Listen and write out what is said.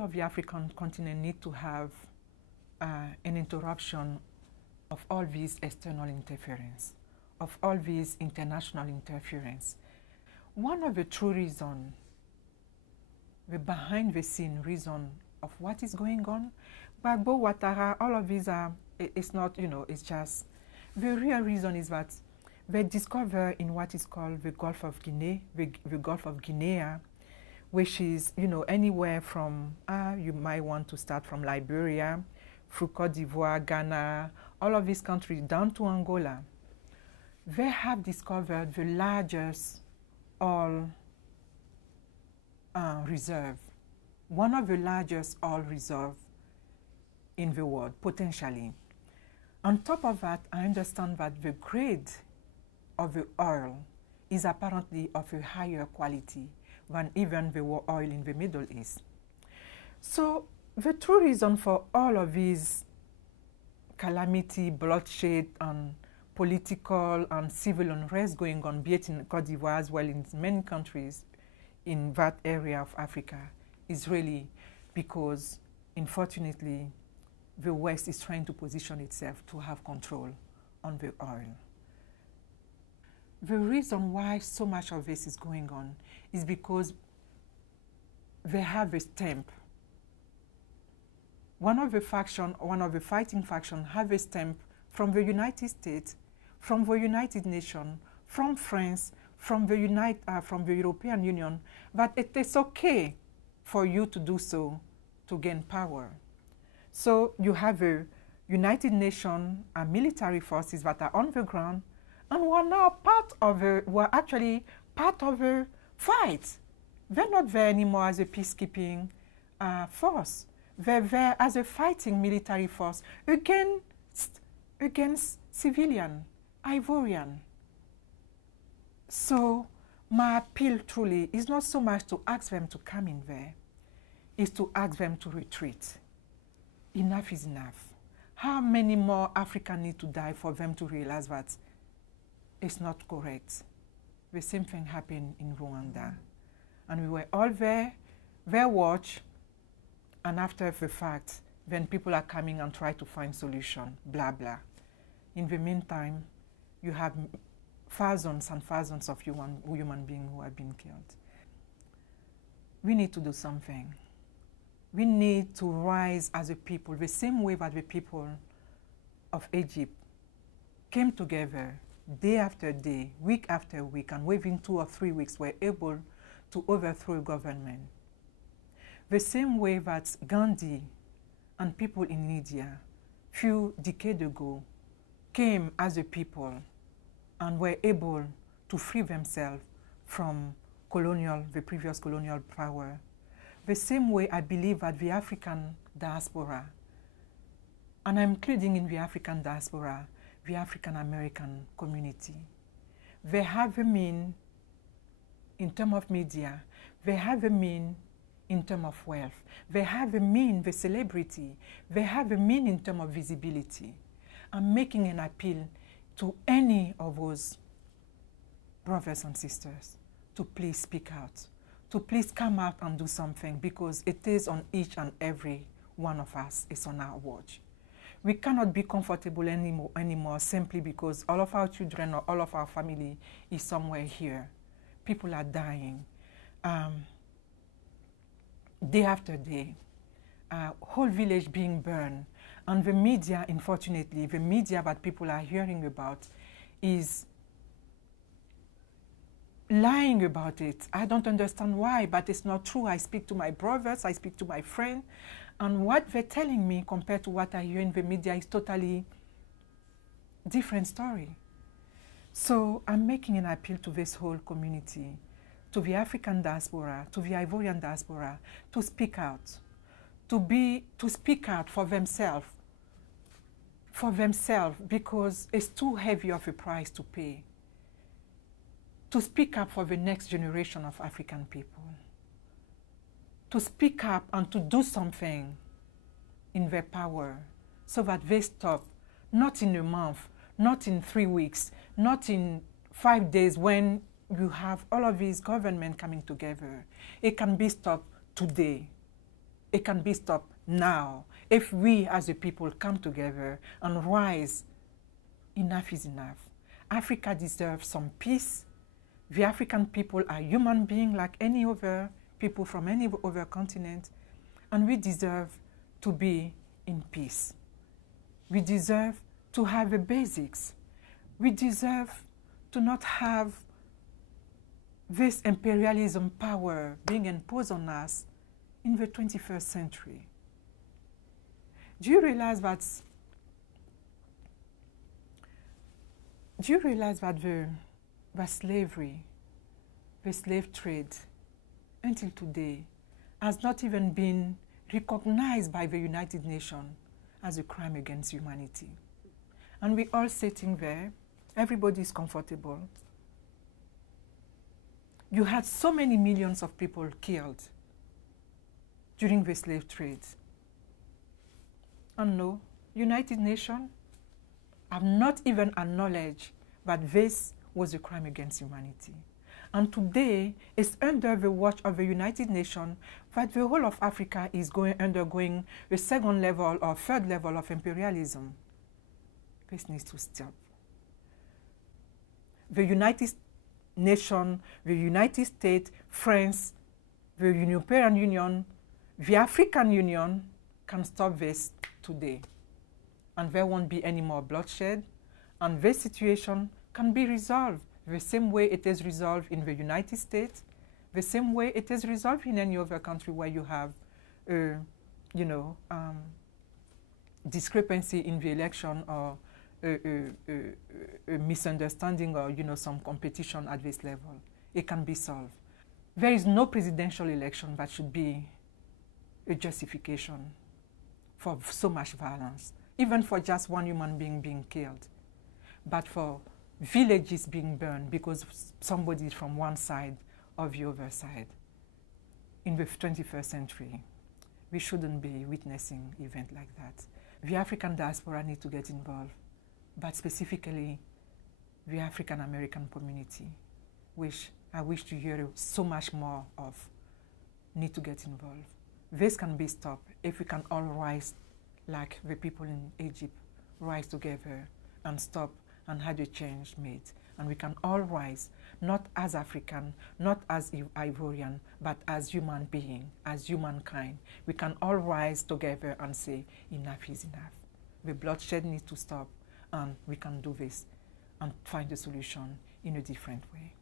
whole of the African continent need to have an interruption of all these external interference, of all these international interference. One of the true reasons, the behind the scene reason of what is going on, Gbagbo, Ouattara, all of these are, it's not, you know, it's just, the real reason is that they discover in what is called the Gulf of Guinea, the Gulf of Guinea, which is, you know, anywhere from, you might want to start from Liberia, through Cote d'Ivoire, Ghana, all of these countries, down to Angola. They have discovered the largest oil reserve, one of the largest oil reserves in the world, potentially. On top of that, I understand that the grade of the oil is apparently of a higher quality than even the oil in the Middle East. So the true reason for all of these calamity, bloodshed, and political and civil unrest going on, be it in Cote d'Ivoire as well in many countries in that area of Africa, is really because, unfortunately, the West is trying to position itself to have control on the oil. The reason why so much of this is going on is because they have a stamp. One of the fighting factions have a stamp from the United States, from the United Nations, from France, from the European Union, that it is okay for you to do so to gain power. So you have the United Nations military forces that are on the ground, and were now actually part of the fight. They're not there anymore as a peacekeeping force. They're there as a fighting military force against civilian, Ivorian. So my appeal truly is not so much to ask them to come in there, it's to ask them to retreat. Enough is enough. How many more Africans need to die for them to realize that it's not correct? The same thing happened in Rwanda. And we were all there, watch, and after the fact, then people are coming and try to find solution, blah, blah. In the meantime, you have thousands and thousands of human beings who have been killed. We need to do something. We need to rise as a people, the same way that the people of Egypt came together day after day, week after week, and within 2 or 3 weeks were able to overthrow a government. The same way that Gandhi and people in India, few decades ago, came as a people and were able to free themselves from the previous colonial power. The same way I believe that the African diaspora, and I'm including in the African diaspora, the African American community, they have a mean in terms of media, they have a mean in terms of wealth, they have a mean, the celebrity, they have a mean in terms of visibility. I'm making an appeal to any of those brothers and sisters to please speak out, to please come out and do something, because it is on each and every one of us, it's on our watch. We cannot be comfortable anymore simply because all of our children or all of our family is somewhere here. People are dying day after day, whole village being burned. And the media, unfortunately, the media that people are hearing about is lying about it. I don't understand why, but it's not true. I speak to my brothers, I speak to my friends, and what they're telling me compared to what I hear in the media is totally different story. So I'm making an appeal to this whole community, to the African diaspora, to the Ivorian diaspora, to speak out, to speak out for themselves, because it's too heavy of a price to pay. To speak up for the next generation of African people. To speak up and to do something in their power so that they stop, not in a month, not in 3 weeks, not in 5 days when you have all of these governments coming together. It can be stopped today. It can be stopped now if we as a people come together and rise. Enough is enough. Africa deserves some peace. The African people are human beings like any other people from any other continent, and we deserve to be in peace. We deserve to have the basics. We deserve to not have this imperialism power being imposed on us in the 21st century. Do you realize that the slavery, the slave trade, until today, has not even been recognized by the United Nations as a crime against humanity? And we all sitting there, everybody is comfortable. You had so many millions of people killed during the slave trade. And no, United Nations have not even acknowledged that this was a crime against humanity. And today, it's under the watch of the United Nations that the whole of Africa is undergoing the second level or third level of imperialism. This needs to stop. The United Nations, the United States, France, the European Union, the African Union can stop this today. And there won't be any more bloodshed, and this situation can be resolved the same way it is resolved in the United States, the same way it is resolved in any other country where you have, discrepancy in the election or a misunderstanding or some competition at this level. It can be solved. There is no presidential election that should be a justification for so much violence, even for just one human being being killed, but for villages being burned because somebody is from one side or the other side. In the 21st century, we shouldn't be witnessing events like that. The African diaspora need to get involved, but specifically the African American community, which I wish to hear so much more of, need to get involved. This can be stopped if we can all rise like the people in Egypt, rise together and stop and have a change made. And we can all rise, not as African, not as Ivorian, but as human being, as humankind. We can all rise together and say, enough is enough. The bloodshed needs to stop, and we can do this and find a solution in a different way.